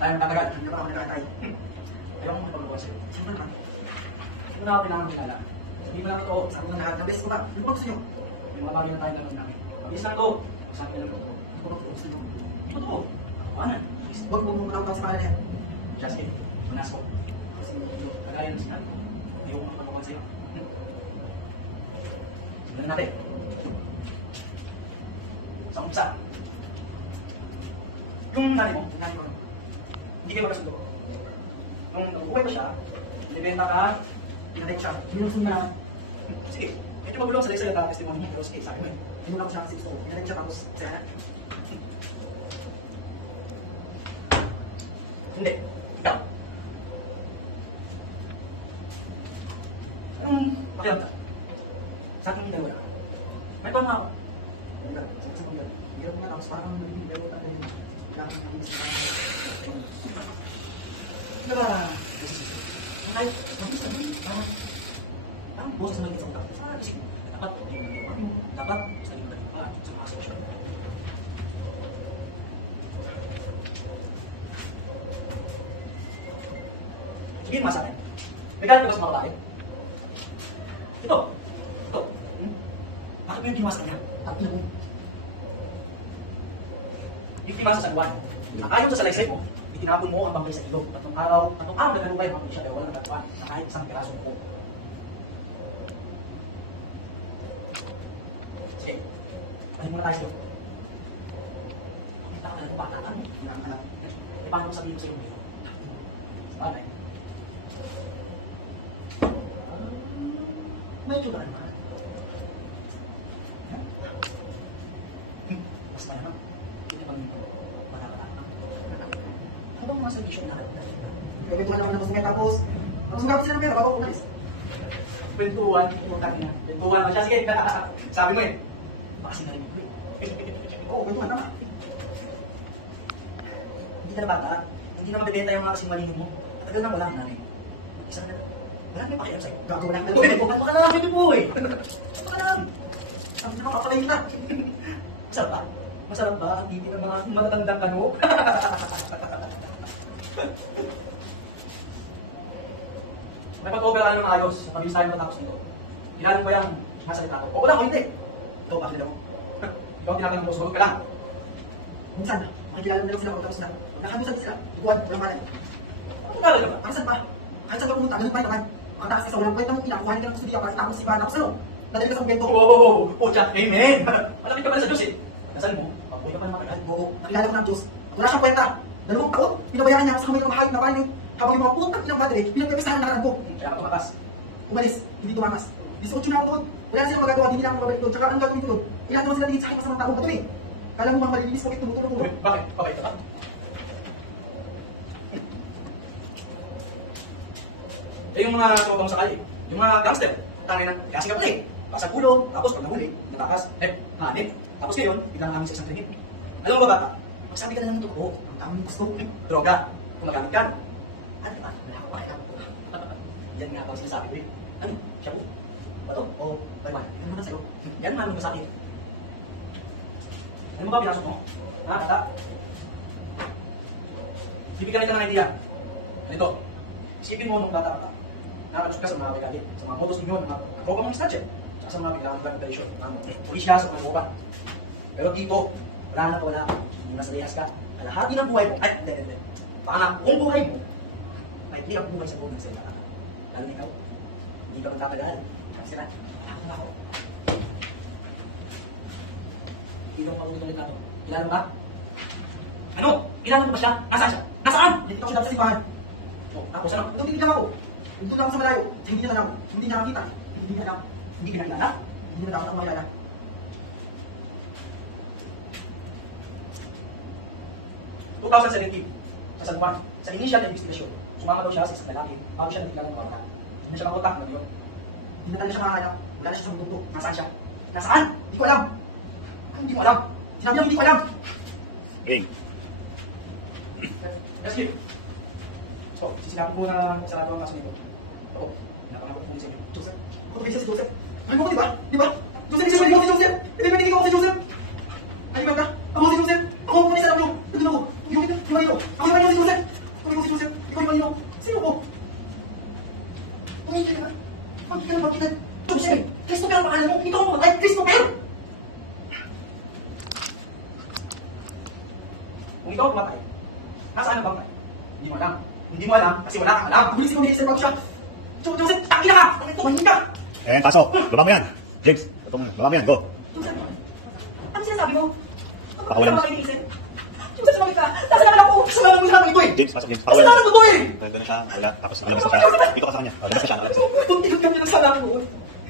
Tayo matatagal. Hindi na pa ako nakakatay. Ayaw mo magpagawa sa'yo. Siyempre naman. Hindi mo na ako kailangan kilala. Hindi mo lang ito. Sabi mo na lahat. The best ko ba? Hindi ko gusto nyo. May mga bagay na tayo gano'n namin. Mabilis lang ito. Sabi lang ito. Hindi ko gusto nyo. Hindi ko ito. Ano? Huwag mo muna ako sa pangalan niya. Justin. Manas ko. Kagaya ng sinabi ko. Hindi ko magpagawa sa'yo. Simulan natin. Sa umpisa. Yung nanay mo, hindi kayo magkasundo. Nung nag-uwi pa siya, binibenta ka, pinatay siya. Minusun na. Sige, medyo magulong sa laysay at testimony niya. Pero sige, sabi mo eh. Minula ko siya kasi gusto ko. Pinatay siya tapos, saya na. Hindi. Ikaw. Anong pakiram ka? Sa akin hindi wala. May pama ako. Hindi ka. Sa panggal. Hindi ka tapos parang nabibigay ko tayo. Diba? Ay, mabisa mo. Ang boses naman yung isang tao. Dapat sa limba sa mga sosyo. Sige, mas akin. May galit ka ba sa mga babae? Ito. Bakit mo yung ginawa sa kanya? Tapos na mo. Biktima sa San Juan. Ayon sa salaysay mo, itinapon mo ang bangkay sa ilog. Tatlong araw na kalupay ang bangkay siya dahil walang natatuan na kahit isang pirasong buko. Sige, balik muna tayo sa iyo. Kita ka na ito bata. Ano? Hinaan-anak. E paano ko sabihin ko sa iyo ngayon? Sabagay. May ito na naman. Mas pa naman. Hindi pa nito. Ano bang mga servisyo na natin? Kwentuhan naman ng masungay tapos sila ng pera bago umalis. Kwentuhan, kwentuhan na. Kwentuhan na siya. Sige, sabi mo eh. Baka sinarinig ko eh. Oo, kwentuhan naman. Hindi ka na bata. Hindi na mabibenta yung mga kasing malino mo. Tagal nang wala ang nanay. Isang na. Wala na yung pakialam sa'yo. Gagawa lang. Ba't ka na lang ito po eh? Ba't ka na lang? Sabi na makapalayin na. Masarap ba? Masarap ba ang hindi ng mga matatandang kano? May pag-overall ng ayos sa pabilis tayo matapos nito. Kailangan ko yung masalita ko. O wala ko, hindi. Ito, bakit nila mo? Ikaw tinatanong mo, sumagot ka lang. Minsan, makikilala nila sila tapos na. Nakamusan sila, iguan, walang malay. Ano ka lang naman? Saan pa? Kahit saan ka pumunta, ganun pa naman. Ang takas ka sa walang kwenta mo, pinakuha nila ng kustudiya para tapos si Pana ko sa'yo. Nadali ka sa kwento. Oo, Jack, amen. Malapit ka pala sa Diyos eh. Nasaan mo? Pag-uwi ka pa naman agad. Oo, nakilala ko ng Diyos. At wala siyang kwenta. 2 taon, pinabayaran niya sa kamay ng mahayop na panin. Habang yung mga putang ilang madre, pinagkapisahan ng nakaraan ko. Kaya ako tumakas. Umalis, hindi tumakas. 18 na ako doon. Wala na silang magagawa, hindi nila ako mabalik doon. Tsaka anong gagawin ko doon? Ilan naman sila dito sa aking masamang taong katuloy. Kala mo mga malilinis ko, tumutulong ko. Bakit? Bakit ito? Eh yung mga tumabang sakali, yung mga gangster, tangin na, kasi ka pala eh. Basag ulo, tapos pag nahuli, natakas, hanip. Tapos ngayon, biglang namin sa isang klinik. Alam mo ba bata? Magsabi ka na lang ng totoo. Ang tamang gusto ko. Droga. Kung magamit ka. Ano ba? Wala ko pakialam ko. Yan nga ako sinasabi ko eh. Ano? Siya po. Bato? Oo. Bye-bye. Yan naman sa'yo. Yan naman mo sa akin. Ano mo ba pinasok mo? Ha? Bata? Bibigyan kita ng idea. Ganito. Isipin mo nung bata ka. Nakalusok ka sa mga regalit. Sa mga motos ninyo, mga tropa mong snatcher. Sa mga biglang gravitation. Pulis ka sa mga tropa. Pero dito, wala na wala. Kung nasa lihas ka, kalahati ng buhay mo, ay, hindi. Baka na, kung buhay mo, may hindi ang buhay sa buhay ng sila. Lalo na ikaw, hindi ka magtatagal. Kasi na, wala ako. Hindi ka makutulit na ito. Kilala mo ba? Ano? Kilala mo ba siya? Nasaan siya? Nasaan? Hindi ko siya dapat sa lipahan. O, tapos ano? Ito, tinitignan ako. Ito lang ako sa malayo. Hindi niya alam. Hindi niya nakita. Hindi niya alam. Hindi kinakilala. Hindi niya dapat ako makilala. Sa San Juan, sa initial na investigation, sumama daw siya sa isang lalaki bago siya nagkilala ng mga bata. Hindi na siya makotak na yun. Hindi na talaga siya makakala. Wala na siya sa mundo. Nasaan siya? Nasaan? Hindi ko alam. Ano hindi ko alam? Sinabi niya hindi ko alam. Hey. Yes, Chief. So, sisinabi ko na sarado ang kaso nito. Oo, napangako po sa inyo. Joseph. Ako kayo si Joseph. Ay mo ko, di ba? Di ba? Joseph, hindi siya si Joseph. Hindi ba hindi ko si Joseph? Ay, ka? Ako si Joseph. Ako po ni Sarap yung. Nandun ako. Yung kita, yung marino. Ako yung marino si Joseph. Kung ikaw ang pumatay, nasaan ang bangkay? Hindi mo alam. Hindi mo alam kasi wala kang alam. Bilis ko sa siya. Joseph, tangina ka! Ito, mahinig ka! And pasok. Baba mo yan. James, baba mo yan. Go. Joseph, ano sinasabi mo? Pakawalan mo. Joseph, sumalit ka! Kasalanan ako! Kasalanan mo lahat ng ito eh! James, pasok James. Pakawalan Kasalanan mo to eh! Doon na siya. Wala. Tapos lumabas na siya. Dito ka sa kanya. Lumabas na siya. Tuntihan kami ng salamin mo.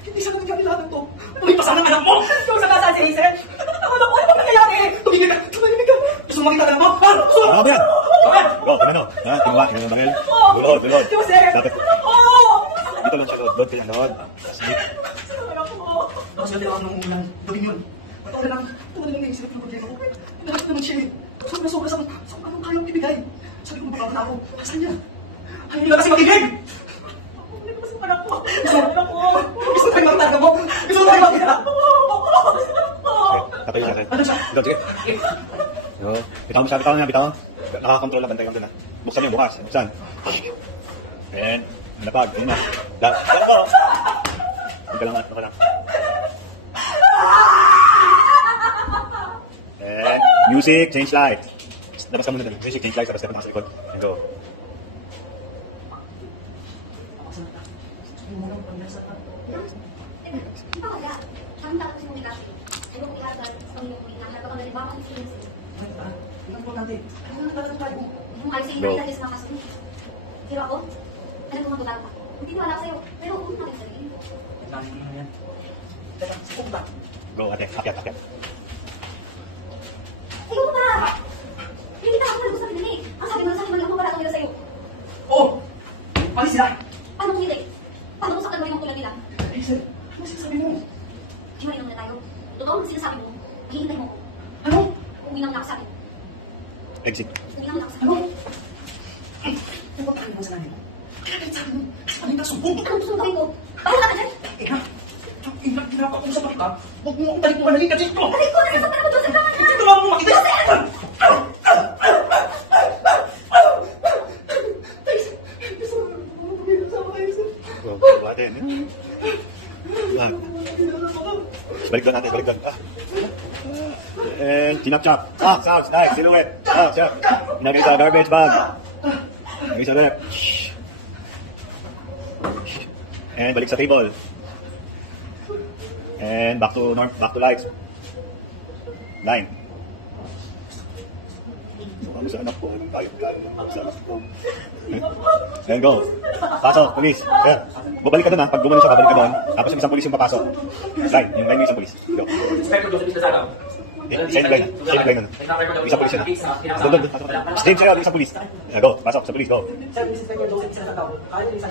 Hindi siya kami lahat ng to. Tuloy pa sana anak mo! Joseph, nasaan si Hazel? Ano ko? Ano ba nangyayari? Tumigil ka! Tumigil ka! Gusto mo makita ka mo? Baba mo yan. Go. Tumeno. Ha? Tingwa. Tingwa ng baril. Tulod. Joseph! Dapat. Dito lang siya. Doon. Tinod. Sige. Tapos natin ako nung unang gawin yun. Ito na lang naisip ko ng ko. Lahat naman siya eh. Sobra sa anong kayang ibigay. Sabi ko mababata ako. Saan niya? Ayaw nila kasi makinig! Gusto ko anak ko. Gusto ko kayo magtaga mo. Gusto ko kayo magtaga mo. Tatayo siya. Ano siya? Go, sige. Go. Bitaw mo siya. Bitaw niya. Bitaw. Nakakontrol na bantay ka doon ha. Buksan niyo bukas. Buksan. And, napag. Yun na. Let's go! Huwag ka lang. Huwag ka lang. And, music, change light. Labas ka muna doon. Music, change light. Tapos dapat nasa likod. And go. Pero ako, alam ko magtutalo ka. Hindi ko alam sa'yo, pero huwag mo natin sabihin. Go, ate. Akyat. Ikaw ba? Hindi na ako nalabas na pinanig. Ang sabi mo, lang mo wala kang nila sa'yo. Oo! Ano sila? Paano kung hindi? Paano kung saktan mo yung tulad nila? Hazel, ano sinasabi mo? Di malinang na tayo. Totoo ang sinasabi mo, hihintay mo ko. Ano? Uwi nang ako sa akin. Exit. Uwi nang ako sa Ano? akin. Ano ba tayo mo sa nanay mo? Kahit sabi mo, sa kanila sumbong! Anong gusto mo gawin ko? Bahala ka dyan! Ina, pinapakausap ka. Huwag mo akong talikuhan ka dito. Aray ko, nasasaktan ako, Joseph, tama na! Ito lang mo makita. Go, ate. Yan. Balik doon natin, balik doon. And chinap-chop. Socks, nice, silhouette. Chop. Inagay sa garbage bag. Inagay sa rep. And balik sa table. And back to lights. Line. Ano sa anak ko? Anong tayo sa anak ko? And go. Pasok, police. Yan. Babalik ka doon ha. Pag gumano siya, babalik ka doon. Tapos yung isang police yung papasok. Line. Yung line yung isang police. Go. Inspector Joseph Isasagaw. Same line. Same line. Isang police yun ha. Doon. Pasok. Same sa'yo. Isang police. Go. Pasok. Sa police. Go. Sir, Inspector Joseph Isasagaw. Ayaw din sa